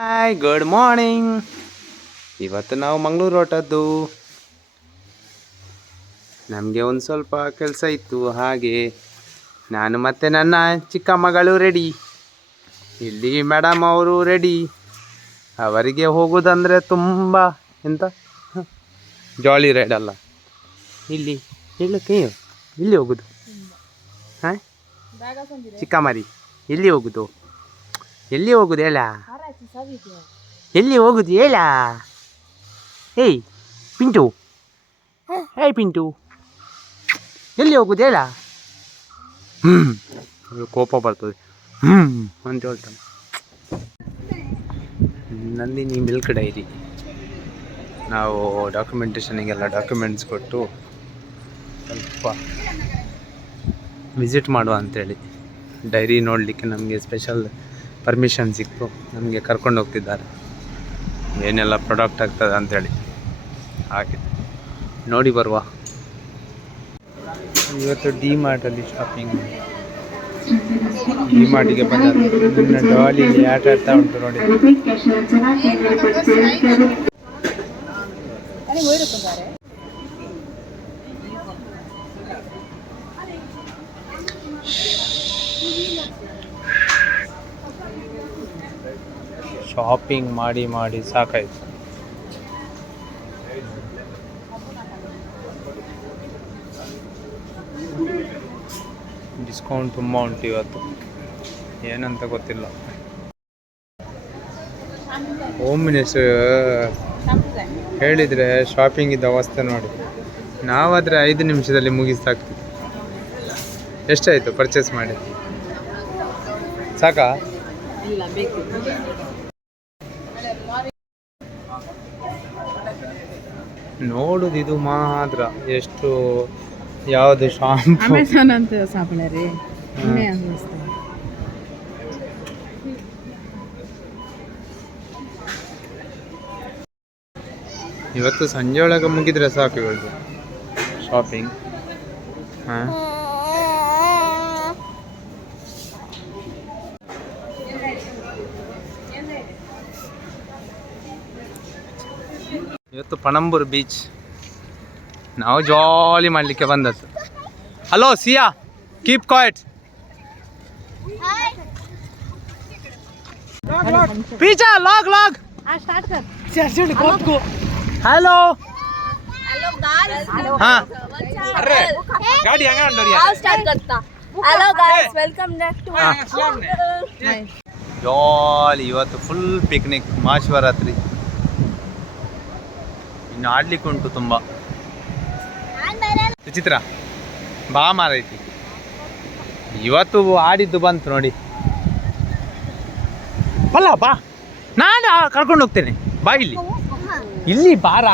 Hi good morning. ಇವತ್ತು ನಾವು ಮಂಗಳೂರು ಹೊರಟದ್ದು. ನಮಗೆ ಒಂದು ಸ್ವಲ್ಪ ಕೆಲಸ ಇತ್ತು, ಹಾಗೆ ನಾನು ಮತ್ತು ನನ್ನ ಚಿಕ್ಕ ಮಗಳು ರೆಡಿ. ಇಲ್ಲಿ ಮೇಡಮ್ ಅವರು ರೆಡಿ. ಅವರಿಗೆ ಹೋಗೋದಂದರೆ ತುಂಬ ಎಂತ ಜಾಲಿ ರೈಡ್ ಅಲ್ಲ. ಇಲ್ಲಿ ಹೇಳಕ್ಕೆ ಇಲ್ಲಿ ಹೋಗೋದು. ಹಾಂ ಚಿಕ್ಕ ಮರಿ ಎಲ್ಲಿ ಹೋಗೋದು? ಎಲ್ಲಿ ಹೋಗುದು ಹೇಳ? ಎಲ್ಲಿ ಹೋಗುದು ಹೇಳ? ಏಯ್ ಪಿಂಟು, ಏಯ್ ಪಿಂಟು, ಎಲ್ಲಿ ಹೋಗುದು ಹೇಳ? ಕೋಪ ಬರ್ತದೆ ಅಂತ ಹೇಳ್ತಾನೆ. Nandini milk dairy. ನಾವು ಡಾಕ್ಯುಮೆಂಟೇಷನಿಗೆಲ್ಲ ಡಾಕ್ಯುಮೆಂಟ್ಸ್ ಕೊಟ್ಟು ಸ್ವಲ್ಪ ವಿಸಿಟ್ ಮಾಡುವ ಅಂಥೇಳಿ ಡೈರಿ ನೋಡಲಿಕ್ಕೆ ನಮಗೆ ಸ್ಪೆಷಲ್ ಪರ್ಮಿಷನ್ ಸಿಕ್ತು. ನಮಗೆ ಕರ್ಕೊಂಡು ಹೋಗ್ತಿದ್ದಾರೆ, ಏನೆಲ್ಲ ಪ್ರಾಡಕ್ಟ್ ಆಗ್ತದೆ ಅಂಥೇಳಿ. ಹಾಗೆ ನೋಡಿ ಬರುವ. ಇವತ್ತು ಡಿ ಮಾರ್ಟಲ್ಲಿ ಶಾಪಿಂಗ್. ಡಿ ಮಾರ್ಟಿಗೆ ಬಂದ ಡಾಲಿಲಿ ಆಟ ಆಡ್ತಾ ಉಂಟು ನೋಡಿ. ಶಾಪಿಂಗ್ ಮಾಡಿ ಮಾಡಿ ಸಾಕಾಯ್ತು. ಡಿಸ್ಕೌಂಟ್ ತುಂಬ ಉಂಟು ಇವತ್ತು, ಏನಂತ ಗೊತ್ತಿಲ್ಲ. ಹೋಮ್ ಮಿನಿಸ್ಟರ್ ಹೇಳಿದರೆ ಶಾಪಿಂಗ್ ಇದ್ದ ಅವಸ್ಥೆ ನೋಡಿ. ನಾವಾದರೆ 5 ನಿಮಿಷದಲ್ಲಿ ಮುಗಿಸ್ತಾಗ್ತೀವಿ. ಎಷ್ಟಾಯಿತು ಪರ್ಚೇಸ್ ಮಾಡಿ? ಸಾಕಾ? ನೋಡುದು ಇದು ಮಾತ್ರ. ಎಷ್ಟು ಯಾವುದು ಶಾಂಪು ಅಮೆಝಾನ್ ಅಂತ ಸಾಬಣ ರೀ. ಇವತ್ತು ಸಂಜೆ ಒಳಗೆ ಮುಗಿದ್ರೆ ಸಾಕು ಇವತ್ತು ಶಾಪಿಂಗ್. ಹಾಂ ಇವತ್ತು ಪಣಂಬೂರು ಬೀಚ್ ನಾವು ಜಾಲಿ ಮಾಡಲಿಕ್ಕೆ ಬಂದದ್ದು. Hello Siya, keep quiet. ಪೀಚಾ ಲಾಗ್ ಲಾಗ್ ಹಲೋ. ಹಾಂ ಅರ್ರೆ ಗಾಡಿ ಜಾಲಿ. ಇವತ್ತು ಫುಲ್ ಪಿಕ್ನಿಕ್, ಮಹಾಶಿವರಾತ್ರಿ. ಇನ್ನು ಆಡ್ಲಿಕ್ಕೆ ಉಂಟು ತುಂಬ. ವಿಚಿತ್ರ ಬಾ ಮಾರೈತಿ. ಇವತ್ತು ಆಡಿದ್ದು ಬಂತು ನೋಡಿ. ಅಲ್ಲ ಬಾ, ನಾನು ಕರ್ಕೊಂಡು ಹೋಗ್ತೇನೆ. ಬಾ ಇಲ್ಲಿ, ಇಲ್ಲಿ ಬಾರ.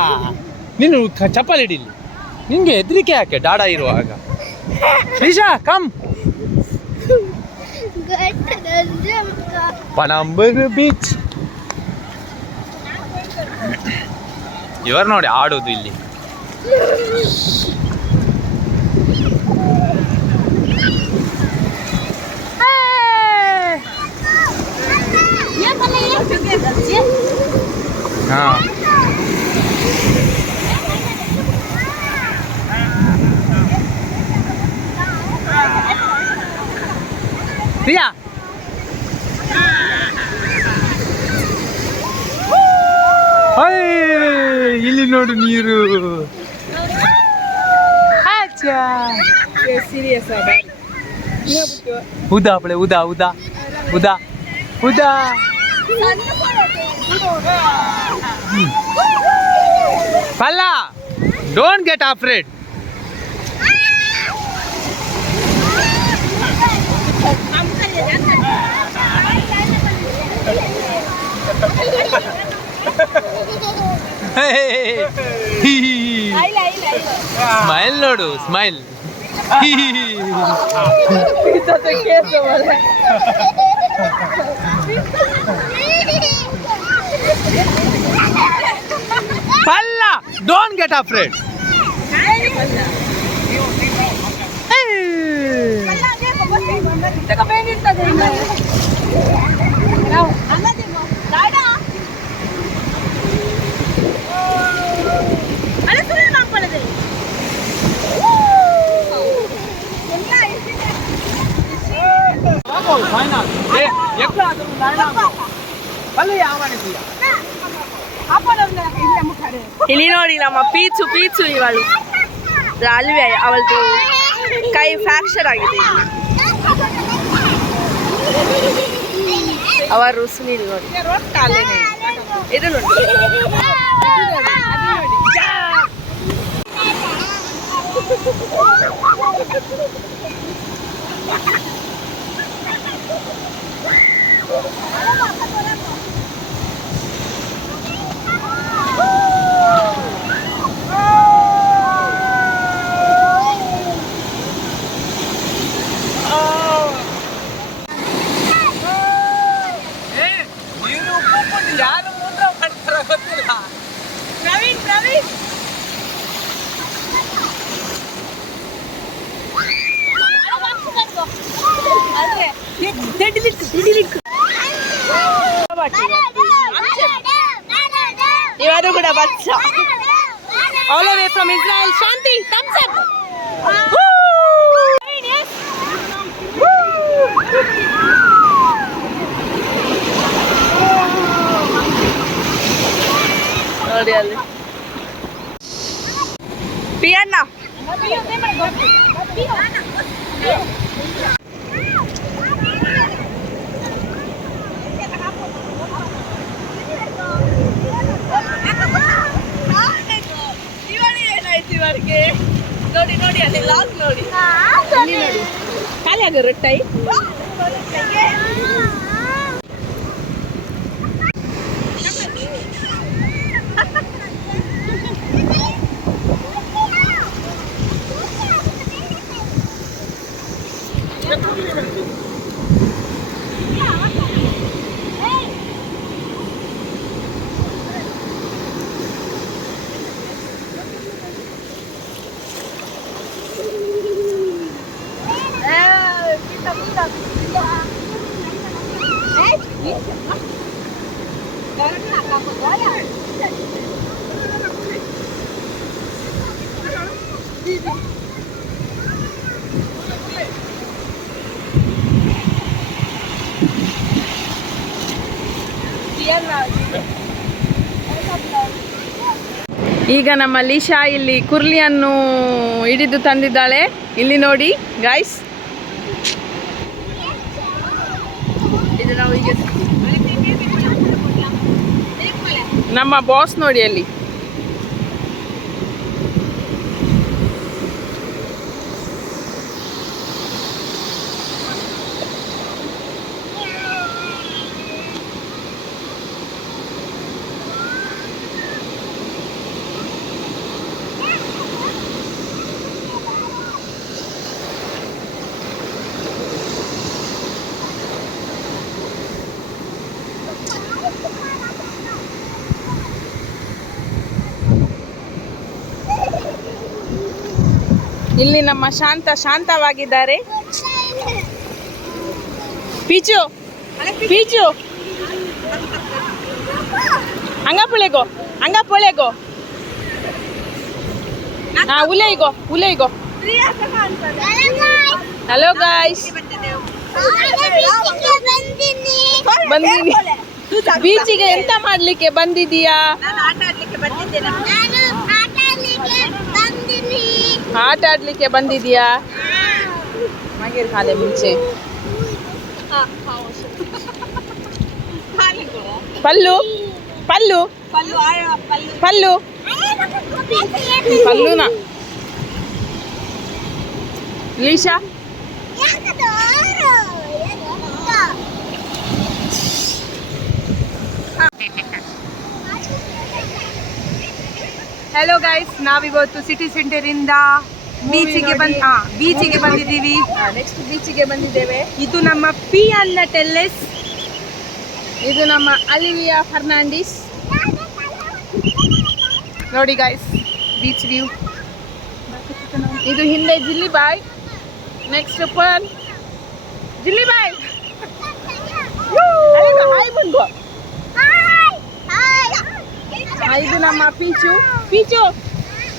ನೀನು ಚಪ್ಪಲಿ ಹಿಡಿಲಿ, ನಿಂಗೆ ಹೆದರಿಕೆ ಯಾಕೆ ಡಾಡ ಇರುವಾಗ? ಈಶಾ ಕಮ್. ಪಣಂಬೂರು ಬೀಚ್. ಇವರು ನೋಡಿ ಆಡೋದು ಇಲ್ಲಿ. ಹಾಂ ಪ್ರಿಯಾ, ಇಲ್ಲಿ ನೋಡು ನೀರು. ಉದಾ ಬಳೆ ಉದಾ ಉದಾ ಉದಾ ಉದಾ. ಪಲ್ಲ, ಡೋಂಟ್ ಗೆಟ್ ಅಫ್ರೇಡ್. ಸ್ಮೈಲ್ ನೋಡು, ಸ್ಮೈಲ್. ಪಲ್ಲ, don't get afraid. Kita ka benit ta din. Ano? Ano din mo? Dada. ಇಲ್ಲಿ ನೋಡಿ ನಮ್ಮ ಪೀಚು ಇವಳು ಅಲ್ವೇ ಅವಳದು ಕೈ ಫ್ರಾಕ್ಚರ್ ಆಗಿದೆ. ಅವರು ಸುನೀಲ್ ನೋಡಿ ಇದು ನೋಡಿ ಇವರು ಕೂಡ ಬಚ್ಚ all the way from Israel. Shanti, thumbs up. ನೋಡಿ ಅಲ್ಲಿ ಪಿಯನ್ನ ನೋಡಿ ನೋಡಿ ಅಲ್ಲಿ ಲಾಗ್ ನೋಡಿ ಖಾಲಿ ಆಗ ರೊಟ್ಟೈ ಈಗ ನಮ್ಮ ಲೀಶಾ ಇಲ್ಲಿ ಕುರ್ಲಿಯನ್ನು ಹಿಡಿದು ತಂದಿದ್ದಾಳೆ. ಇಲ್ಲಿ ನೋಡಿ ಗೈಸ್, ಇದು ನಾವು ಈಗ ನಮ್ಮ ಬಾಸ್ ನೋಡಿ ಅಲ್ಲಿ ಇಲ್ಲಿ ನಮ್ಮ ಶಾಂತವಾಗಿದ್ದಾರೆ. ಪೀಚು ಪೀಚು ಹಂಗಪುಳೆಗೋ ಉಲೇಗೋ. ಹಲೋ ಗಾಯ್ಸ್, ಬಂದಿನಿ. ಬೀಚಿಗೆ ಎಂತ ಮಾಡ್ಲಿಕ್ಕೆ ಬಂದಿದೀಯಾ? ಆಟ ಆಡ್ಲಿಕ್ಕೆ ಬಂದಿದ್ಯಾ? मागीर खाले ಮುಂಚೆ ಪಲ್ಲು ಪಲ್ಲು ಪಲ್ಲು ಪಲ್ಲುನಾ ಲೀಶಾ ಹಲೋ ಗೈಸ್, ನಾವಿವತ್ತು ಸಿಟಿ ಸೆಂಟರ್ ಇಂದ ಬೀಚಿಗೆ ಬಂದಿದ್ದೀವಿ. ನೆಕ್ಸ್ಟ್ ಬೀಚಿಗೆ ಬಂದಿದ್ದೇವೆ. ಇದು ನಮ್ಮ ಪಿಯನ್ನ ಟೆಲ್ಲೆಸ್, ಇದು ನಮ್ಮ ಅಲಿವಿಯಾ ಫರ್ನಾಂಡಿಸ್. ನೋಡಿ ಗೈಸ್ ಬೀಚ್ ವ್ಯೂ. ಇದು ಹಿಂದೆ ಜಿಲ್ಲಿ ಬಾಯ್, ನೆಕ್ಸ್ಟ್ ಪರ್ಲ್ ಜಿಲ್ಲಿ ಬಾಯ್. ಇದು ನಮ್ಮ ಪೀಚು ಪೀಚು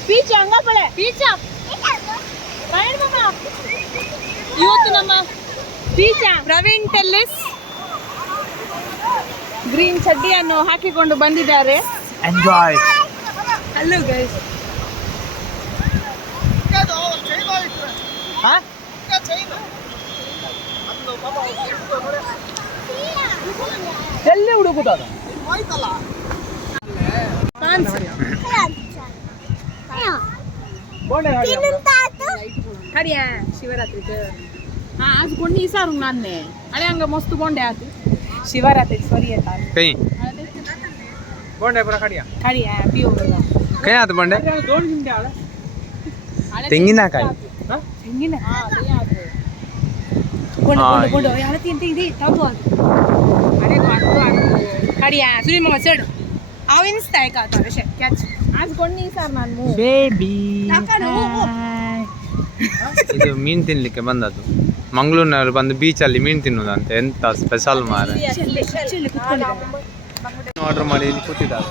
ಪೀಚು ಹಂಗಪಳೆ ಪೀಚು. ಇವತ್ತು ನಮ್ಮ ಪೀಚ ಪ್ರವೀಣ್ ಟೆಲ್ಲೆಸ್. ಗ್ರೀನ್ ಚಡ್ಡಿಯನ್ನು ಹಾಕಿಕೊಂಡು ಬಂದಿದ್ದಾರೆ. ಎಂಜಾಯ್. Hello guys. ಎಲ್ಲಿ ಹುಡುಗುದ शिवरात्री हाँ आज कोणी सारू नान्ने अरे अंग मस्त बोंडे आती शिवरात्री सॉरी येतात काही बोंडे पुरा काढिया खरी आहे पिओ काही आता बोंडे दोन हिंडे ತೆಂಗಿನಕಾಯಿ ತೆಂಗಿನ हाँ ते आते ಕೊಂಡು ಹಾ, ಕೊಂಡು ಕೊಂಡು ಯಾರ ತಿಂತೆ ಇದೆ ತಾವು अरे खरी आहे सुरी मग चढ आविनस्ताय का आता असे कॅच आज कोणी सार नान ಬೇಬಿ टाका ಇದು ಮೀನು ತಿನ್ಲಿಕ್ಕೆ ಬಂದದ್ದು ಮಂಗಳೂರಿನವರು ಬಂದು ಬೀಚಲ್ಲಿ ಮೀನು ತಿನ್ನುವುದಂತೆ ಎಂತ ಸ್ಪೆಷಲ್ ಮಾರ ಆರ್ಡರ್ ಮಾಡಿ ಇಲ್ಲಿ ಕೂತಿದ್ದಾರೆ